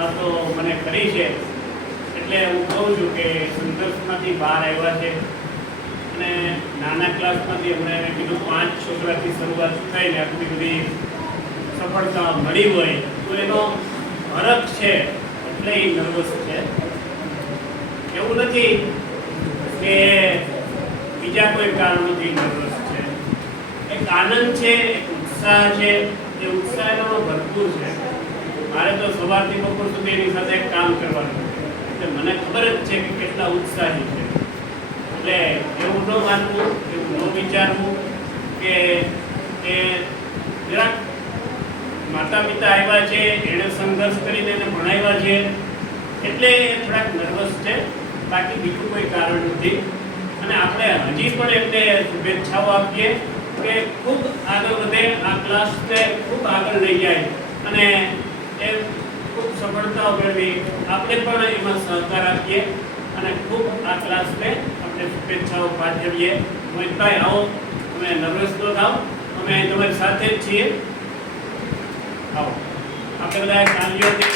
વાતો મને કરી છે, એટલે હું કહું છું કે સંઘર્ષમાંથી બહાર આવ્યા છે અને નાના ક્લાસમાંથી હમણાં એને કીધું 5 છોકરાથી શરૂઆત થઈને આટલી બધી સફળતા મળી હોય તો એનો હરખ છે, એટલે એ નર્વસ છે. એવું નથી કે બીજા કોઈ કારણોથી નર્વસ છે. એક આનંદ છે, એક ઉત્સાહ છે, એ ઉત્સાહ એનો ભરપૂર છે. મારે તો સવારથી બપોર સુધી એની સાથે કામ કરવાનું છે, એટલે મને ખબર જ છે કે કેટલા ઉત્સાહી છે. એટલે એવું ન માનવું, એવું ન વિચારવું કે એ જરાક માતા પિતા આવ્યા છે, એણે સંઘર્ષ કરીને એને ભણાવ્યા છે એટલે થોડાક નર્વસ છે, બાકી બીજું કોઈ કારણ નથી. અને આપણે હજી પણ એમને શુભેચ્છાઓ આપીએ કે ખૂબ આગળ વધે, આ ક્લાસને ખૂબ આગળ લઈ જાય અને એ ખૂબ સફળતાઓ મેળવી. આપણે પણ એમાં સહકાર આપીએ અને ખૂબ આ ક્લાસને આપણે શુભેચ્છાઓ પાઠવીએ. મોહિતભાઈ આવો, તમે નર્વસ ન થાવ, અમે તમારી સાથે જ છીએ. આવો, આપણે બધા તાલીઓથી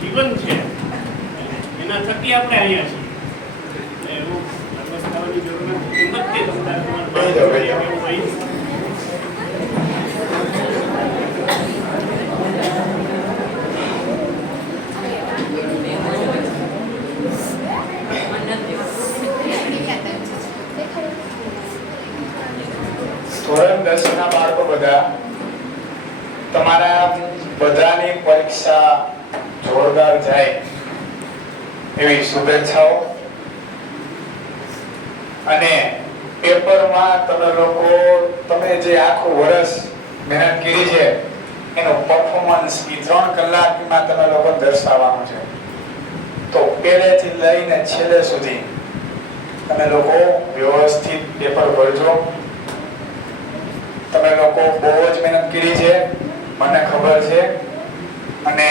જીવન છે, એના થકી આપણે અહીંયા છીએ. એવું નર્વસ થવાની જરૂર નથી. હિંમતથી ધોરણ 10 ના બાળકો બધા, તમારા બધાની પરીક્ષા જોરદાર જાય એવી શુભેચ્છાઓ. અને પેપરમાં તમે જે આખું વર્ષ મહેનત કરી છે એનું પરફોર્મન્સ 3 કલાકમાં તમે લોકો દર્શાવવાનું છે. તો પહેલેથી લઈને છેલ્લે સુધી તમે લોકો વ્યવસ્થિત પેપર ભરજો. તમે લોકો બહુ જ મહેનત કરી છે, મને ખબર છે, અને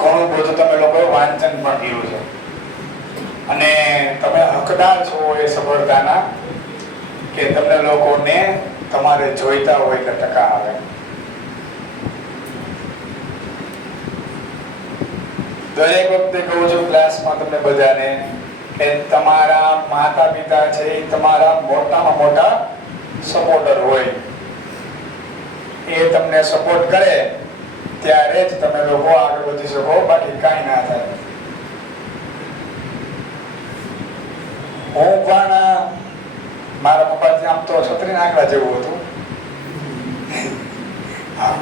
ઘણું બધું તમે લોકોએ વાંચન પણ કર્યું છે અને તમે હકદાર છો એ સફળતાના કે તમને લોકોને તમારે જોઈતા હોય એટલે ટકા આવે. દરેક વખતે કહું છું ક્લાસમાં તમને બધાને કે તમારા માતા પિતા છે એ તમારા મોટામાં મોટા સપોર્ટર હોય. એ તમને સપોર્ટ કરે ત્યારે જ તમે લોકો આગળ વધી શકો, બાકી કાંઈ ના થાય. હું પણ મારા પપ્પાથી આમ તો છત્રી આંકડા જેવું હતું.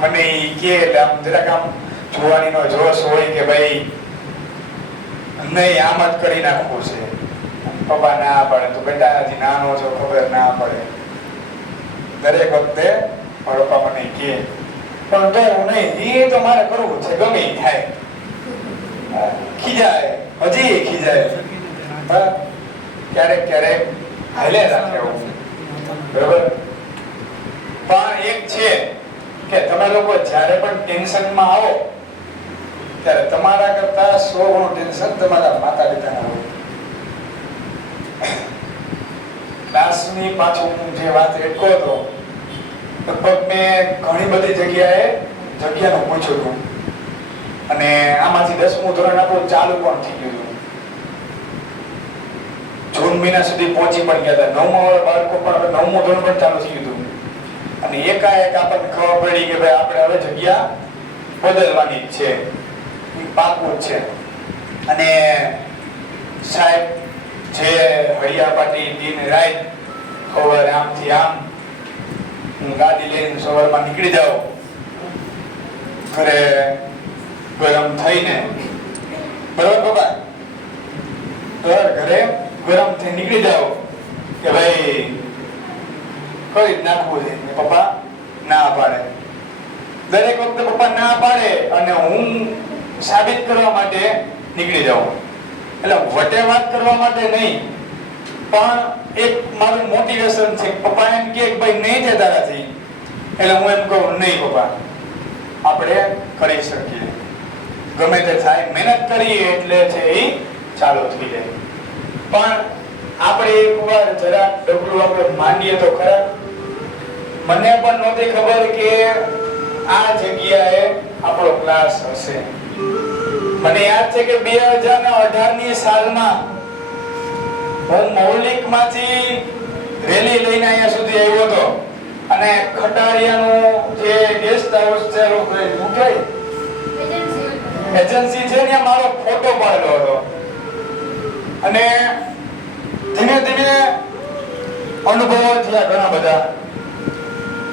મને ઈ કે એટલે આમ જરાક આમ જોવાનીનો જોશ હોય કે ભાઈ નહીં આમ જ કરી નાખવું છે. પપ્પા ના પડે, તો બેટા હજી નાનો છો, ખબર ના પડે. દરેક વખતે પપ્પા મને કે પણ તો હું નહીં, એ તો મારે કરવું છે, ગમે થાય. ખીજાય, હજી ખીજાય, ક્યારેક ક્યારેક હાલે રાખે બરોબર. પણ એક છે કે તમે લોકો જ્યારે પણ ટેન્શનમાં આવો ત્યારે તમારા કરતા 100 ગણું ટેન્શન તમારા માતા પિતાના હોય. ક્લાસની પાછું હું જે વાત એટલો હતો, લગભગ મેં ઘણી બધી જગ્યાએ જગ્યાનું પૂછ્યું હતું અને આમાંથી 10મું ધોરણ આપણું ચાલુ પણ થઈ ગયું હતું. જૂન મહિના સુધી પહોંચી પણ ગયા હતા. 9મા વાળા બાળકો પણ 9મું ધોરણ પણ ચાલુ થઈ ગયું હતું અને એકાએક આપણને ખબર પડી કે ભાઈ આપણે હવે જગ્યા બદલવાની જ છે, પાકું જ છે. અને સાહેબ જે હળિયા પાટી દિન રાત ખબર આમથી આમ હું ગાડી લઈને સવારમાં નીકળી જાઉં, ઘરે ગરમ થઈને, બરોબર પપ્પા, ઘરે ગરમ થઈ નીકળી જાઉં કે ભાઈ કરી જ નાખવું છે. પપ્પા ના પાડે. દરેક વખતે પપ્પા ના પાડે અને હું સાબિત કરવા માટે નીકળી જાઉં. એટલે વટે વાત કરવા માટે નહીં, પણ એક મારું મોટિવેશન છે. પપ્પા એમ કે ભાઈ નહીં થાય તારાથી, એટલે હું એમ કહું નહીં પપ્પા, આપણે કરી શકીએ, ગમે તે થાય, મહેનત કરીએ એટલે છે એ ચાલુ થઈ જાય. પણ આપણે એકવાર જરા ડગલું આપણે માંડીએ તો ખરા. મને પણ નહોતી ખબર કે આ જગ્યાએ આપણો ક્લાસ હશે. મને યાદ છે કે 2018 ની સાલમાં હું મૌલિકમાંથી રેલી લઈને અહીંયા સુધી આવ્યો હતો અને ખટારિયાનું જે ગેસ્ટ હાઉસ છે એજન્સી છે ને મારો ફોટો પાડેલો હતો. અને ધીમે ધીમે અનુભવો થયા ઘણા બધા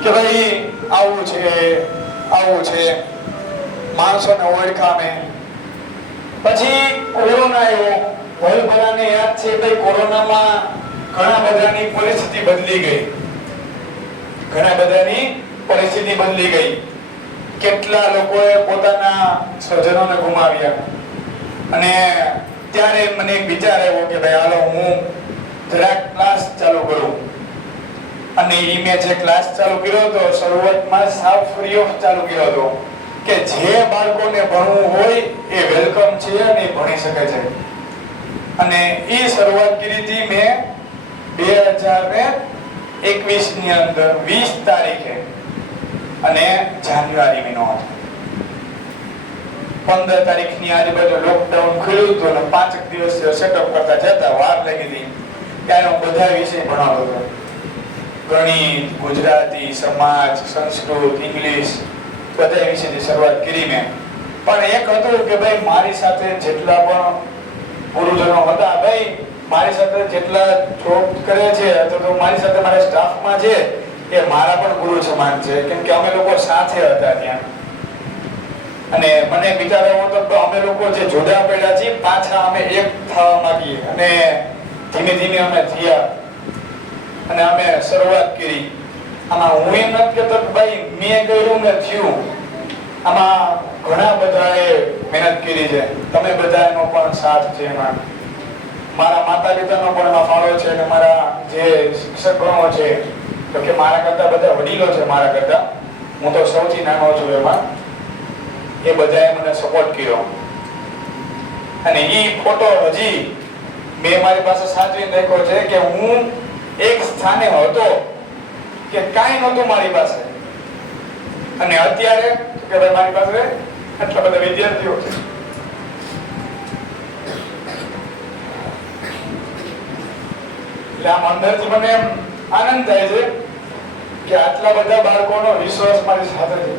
કે ભાઈ આવું છે, માણસોને ઓળખામે. પછી કોરોના આવ્યો. ભલભલાને યાદ છે ભાઈ, કોરોનામાં ઘણા બધાની પરિસ્થિતિ બદલી ગઈ. કેટલા લોકોએ પોતાના સ્વજનોને ગુમાવ્યા. અને ત્યારે મને વિચાર આવ્યો કે ભાઈ હાલો હું જરાક ક્લાસ ચાલુ કરું. અને ઈ મેં જે ક્લાસ ચાલુ કર્યો હતો શરૂઆતમાં સાવ ફ્રી ઓફ ચાલુ કર્યો હતો કે જે બાળકોને ભણવું હોય એ વેલકમ છે અને એ ભણી શકે છે. અને એ શરૂઆત કરી હતી મેં 2021 ની અંદર 20 તારીખે અને જાન્યુઆરી મહિનો હતો. 15 તારીખની આજુબાજુ લોકડાઉન ખુલ્યું હતું અને 5 દિવસ સેટઅપ કરતા જતા વાર લાગી હતી. ત્યારે હું બધા વિષય ભણાવતો હતો, ગણિત, ગુજરાતી, સમાજ, સંસ્કૃત, ઇંગ્લિશ, બધા વિષયની શરૂઆત કરી મેં. પણ એક હતું કે ભાઈ મારી સાથે જેટલા પણ ગુરુજનો હતા, ભાઈ મારી સાથે જેટલા જોબ કરે છે અથવા તો મારી સાથે મારા સ્ટાફમાં છે એ મારા પણ ગુરુ સમાન છે, કેમ કે અમે લોકો સાથે હતા ત્યાં. અને મને વિચાર આવ્યો હતો કે અમે લોકો જે જોડા પડ્યા છીએ પાછા અમે એક થવા માંગીએ. અને ધીમે ધીમે અમે થયા અને અમે શરૂઆત કરી. આમાં હું એમ નથી કહેતો કે ભાઈ મેં કર્યું ને થયું, આમાં ઘણા બધાએ મહેનત કરી છે. તમે બધાનો પણ સાથ છે એમાં. મારા માતા પિતાનો પણ એમાં ફાળો છે અને મારા જે શિક્ષકો છે તો કે મારા કરતા બધા વડીલો છે, મારા કરતા હું તો સૌથી નાનો છું એમાં, એ બધાએ મને સપોર્ટ કર્યો. અને એ ફોટો હજી મેં મારી પાસે સાચવીને રાખ્યો છે કે હું એક સ્થાને હતો કે કાંઈ નહોતું મારી પાસે, અને અત્યારે કે ભાઈ મારી પાસે આટલા બધા વિદ્યાર્થીઓ છે. એટલે આમ અંદરથી મને એમ આનંદ થાય છે કે આટલા બધા બાળકોનો વિશ્વાસ મારી સાથે છે.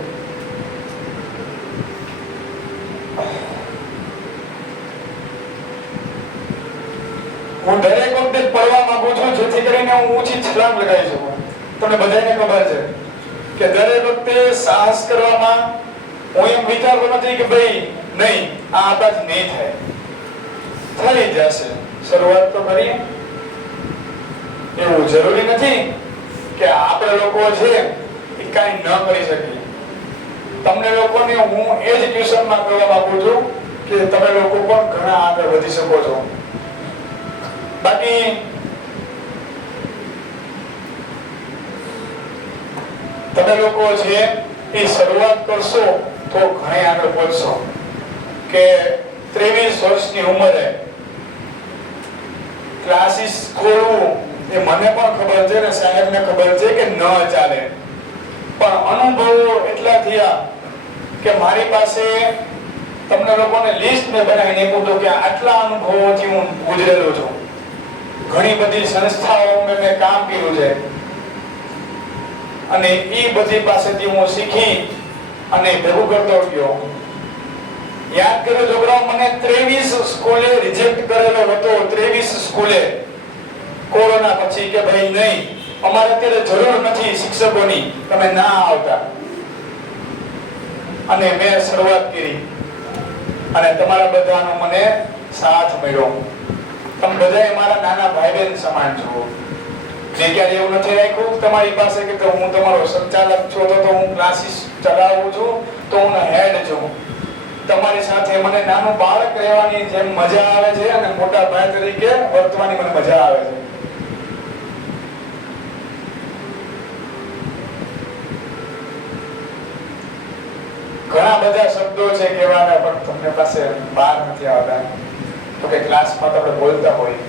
હું દરેક વખતે પડવા માંગુ છું જેથી કરીને હું ઊંચી છલાંગ લગાવી શકું. તમને બધાને ખબર છે કે દરેક વખતે સાહસ કરવામાં હું એમ વિચારતો નથી કે ભાઈ નહીં આ આપણાથી નહીં થાય, થઈ જશે, શરૂઆત તો કરીએ. એવું જરૂરી નથી કે આપણે લોકો છે એ કાંઈ ન કરી શકીએ. તમને લોકોને હું એ જ ટ્યુશનમાં કરવા માંગુ છું કે તમે લોકો પણ ઘણા આગળ વધી શકો છો. બાકી તમે લોકો છે એ શરૂઆત કરશો તો ઘણી આગળ પહોંચશો. કે 23 વર્ષની ઉંમરે ક્લાસીસ ખોલવું એ મને પણ ખબર છે ને સાહેબને ખબર છે કે ન ચાલે, પણ અનુભવો એટલા થયા કે મારી પાસે તમને લોકોને લિસ્ટ મેં બનાવીને આપ્યું કે આટલા અનુભવોથી હું ગુજરેલો છું. ઘણી બધી સંસ્થાઓમાં મેં કામ કર્યું છે અને એ બધી પાસેથી હું શીખી અને ભેગું કરતો ગયો. યાદ કરો છોકરાઓ, મને 23 સ્કૂલે રિજેક્ટ કરેલો હતો. 23 સ્કૂલે કોરોના પછી કે ભાઈ નહીં, અમારે અત્યારે જરૂર નથી શિક્ષકોની, તમે ના આવતા. અને મેં શરૂઆત કરી અને તમારા બધાનો મને સાથ મળ્યો. તમે બધાએ મારા નાના ભાઈ બહેન સમાન છો. મેં ક્યારે એવું નથી રાખ્યું તમારી પાસે કે હું તમારો સંચાલક છું તો હું ક્લાસીસ ચલાવું છું તો હું હેડ છું. તમારી સાથે મને નાનું બાળક રહેવાની જેમ મજા આવે છે અને મોટા ભાઈ તરીકે વર્તવાની મને મજા આવે છે. બધા શબ્દો છે કહેવાના, પણ તમને પાસે બહાર નથી આવતા. તો કે ક્લાસમાં તો આપણે બોલતા હોય.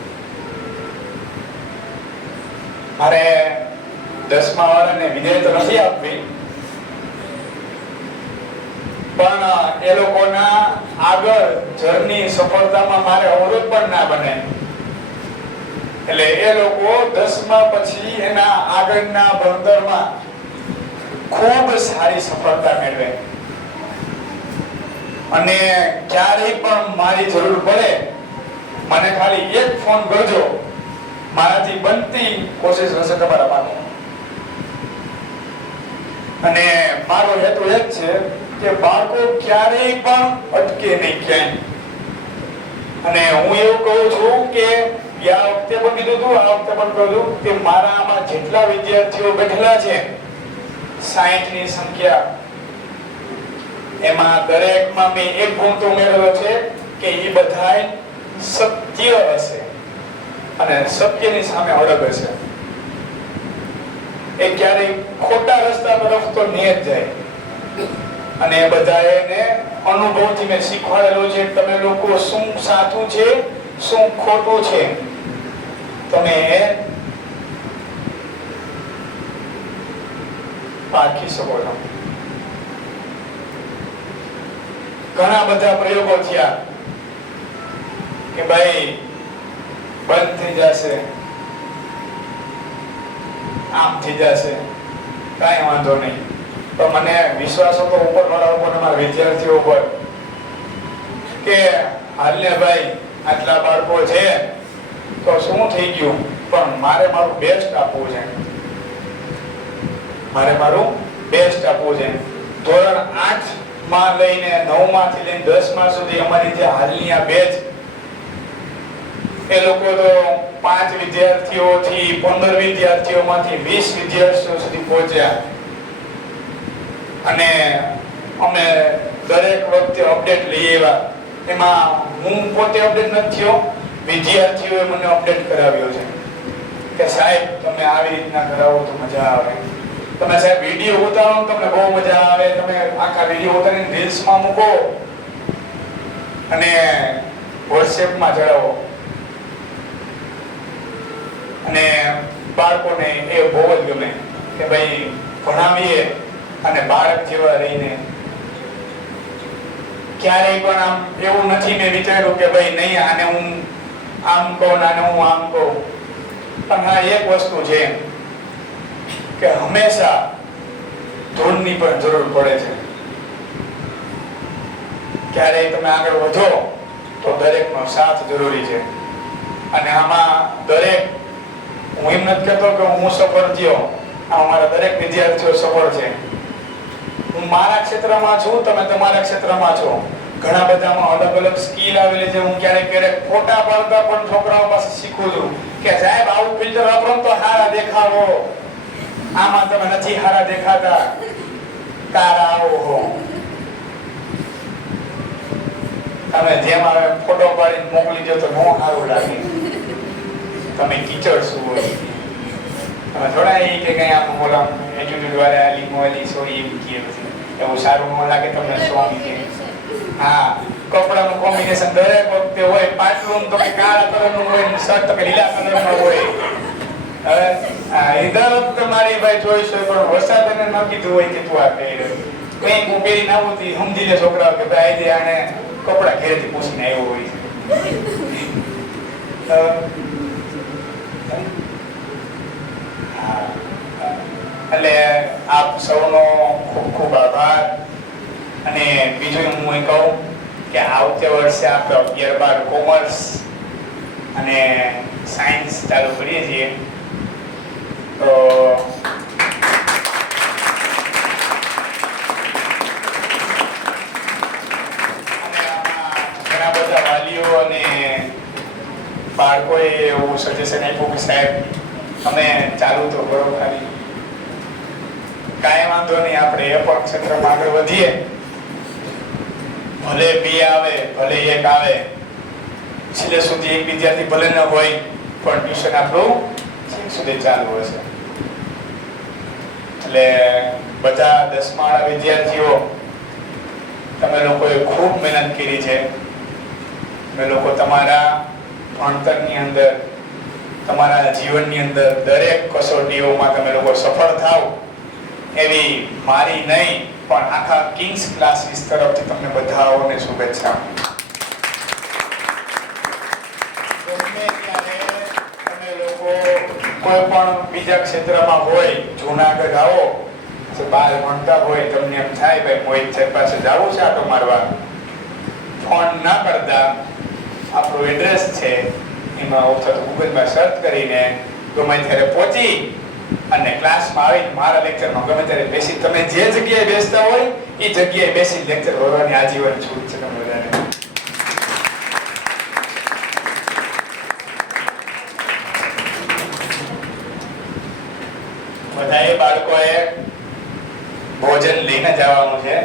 મારે 10મા વાળાને વિદાય તો નથી આપવી, પણ એ લોકોના આગળ જર્ની સફળતામાં મારે અવરોધ પણ ના બને. એટલે એ લોકો 10મા પછી એના આગળના ભણતરમાં ખૂબ સારી સફળતા મેળવે. અને ક્યારેય પણ મારી જરૂર પડે મને ખાલી એક ફોન કરજો, મારાથી બનતી કોશિશ રહેશે તમારા માટે. અને મારો હેતુ એ જ છે કે બાળકો ક્યારેય પણ અટકે નહીં ક્યાંય. અને હું એવું કહું છું કે ગયા વખતે પણ કીધું હતું, આ વખતે પણ કહું છું કે મારા આમાં જેટલા વિદ્યાર્થીઓ બેઠેલા છે 60 ની સંખ્યા, એમાં દરેકમાં મેં એક ગુણ તો ઉમેરેલો છે કે એ બધાય સત્ય હશે અને સત્યની સામે અડગ હશે. એ ક્યારેય ખોટા રસ્તા તરફ તો નહીં જ જાય. અને એ બધાએ એને અનુભવથી મેં શીખવાડેલું છે તમે લોકો શું સાચું છે શું ખોટું છે તમે એ પારખી શકો છો. ઘણા બધા પ્રયોગો થયા કે ભાઈ બંધ થઈ જશે, આમ થઈ જશે, કાંઈ વાંધો નહીં. તો મને વિશ્વાસ હતો ઉપરવાળા ઉપર, અમારા વિદ્યાર્થીઓ ઉપર, કે હાલને ભાઈ આટલા બાળકો છે તો શું થઈ ગયું, પણ મારે મારું બેસ્ટ આપવું છે. મારે મારું બેસ્ટ આપવું છે. ધોરણ 8 માં લઈને 9 માંથી લઈને 10મા સુધી અમારી જે હાલની આ બેચ, એ લોકો તો 5 વિદ્યાર્થીઓથી 15 વિદ્યાર્થીઓમાંથી 20 વિદ્યાર્થીઓ સુધી પહોંચ્યા. અને અમે દરેક વખતે અપડેટ લઈ આવ્યા. એમાં હું પોતે અપડેટ નથી થયો, વિદ્યાર્થીઓએ મને અપડેટ કરાવ્યો છે કે સાહેબ તમે આવી રીતના કરાવો તો મજા આવે, તમે સાહેબ વિડીયો ઉતારો તમને બહુ મજા આવે, તમે આખા વિડીયો ઉતારીને રીલ્સમાં મૂકો અને વોટ્સએપમાં ચડાવો. અને બાળકોને એ બહુ જ ગમે કે ભાઈ ભણાવીએ અને બાળક જેવા રહીને. ક્યારેય પણ આમ એવું નથી મેં વિચાર્યું કે ભાઈ નહીં આને હું આમ કહું આને હું આમ કહું. પણ હા એક વસ્તુ છે કે હંમેશા ધૂળની પણ જરૂર પડે છે. ક્યારેય તમે આગળ વધો તો દરેકનો સાથ જરૂરી છે. અને આમાં દરેક, હું એમ નથી કહેતો કે હું સફળ થયો, અમારા દરેક વિદ્યાર્થીઓ સફળ છે. હું મારા ક્ષેત્રમાં છું, તમે તમારા ક્ષેત્રમાં છો. ઘણા બધામાં અલગ અલગ સ્કિલ આવેલી છે. હું ક્યારેક ફોટા પાડતા પણ છોકરાઓ પાસે શીખું છું કે સાહેબ આવું ફિલ્ટર વાપરો તો સારા દેખાવો, આમાં તમે નથી સારા દેખાતા, કારા આવો હો. તમે જેમ આવે ફોટો પાડીને મોકલી દો તો નો સારું લાગે. તમે ટીચર શું હોય, તમે થોડા એ કે કઈ આમ બોલા એટીટ્યુડ વાળા લીમોલી સો એમ કે એવું સારું ન લાગે તમને સોંગ કે. હા, કપડાનું કોમ્બિનેશન દરેક વખતે હોય. પાટલું તો કે કાળા કલરનું હોય, શર્ટ તો કે લીલા કલરનું હોય. હવે એ દર વખતે મારી ભાઈ ચોઈસ હોય, પણ વરસાદ એને ન કીધું હોય કે તું આ પહેર્યો. કંઈક હું પહેરીને આવું તો સમજી લે છોકરાઓ કે ભાઈ આજે આને કપડા ઘરેથી પૂછીને આવ્યો હોય છે. એટલે આપ સૌનો ખૂબ ખૂબ આભાર. અને બીજું હું એ કહું કે આવતે વર્ષે આપણે 11-12 કોમર્સ અને સાયન્સ ચાલુ કરીએ છીએ. તો ઘણા બધા વાલીઓ અને બાળકોએ એવું સજેશન આપ્યું કે સાહેબ તમે ચાલુ તો કરો ખાલી, કાંઈ વાંધો નહીં, આપણે એ પણ ક્ષેત્રમાં આગળ વધીએ. ભલે 2 આવે ભલે 1 આવે, છેલ્લે સુધી એક વિદ્યાર્થી ભલે ન હોય પણ ટ્યુશન આપણું છેક સુધી ચાલુ હશે. એટલે બધા 10મા વિદ્યાર્થીઓ તમે લોકોએ ખૂબ મહેનત કરી છે. તમે લોકો તમારા ભણતરની અંદર, તમારા જીવનની અંદર દરેક કસોટીઓમાં તમે લોકો સફળ થાવ એવી મારી નહીં પણ આખા કિંગ્સ ક્લાસીસ તરફથી તમને બધાઓને શુભેચ્છા. ગમે ત્યારે તમે લોકો કોઈ પણ બીજા ક્ષેત્રમાં હોય, જૂનાગઢ આવો, બહાર ભણતા હોય, તમને એમ થાય ભાઈ મોહિત સાહેબ પાસે જવું છે આટો મારવા, ફોન ના કરતા આપણું એડ્રેસ છે એમાં ગૂગલમાં સર્ચ કરીને ગમે ત્યારે પહોંચી અને ક્લાસમાં આવીને મારા લેક્ચરમાં ગમે ત્યારે બેસી, તમે જે જગ્યાએ બેસતા હોય એ જગ્યાએ બેસી લેક્ચર ભરવાની આજીવન છૂટ છે તમને બધાને. બધાએ બાળકોએ ભોજન લઈને જવાનું છે.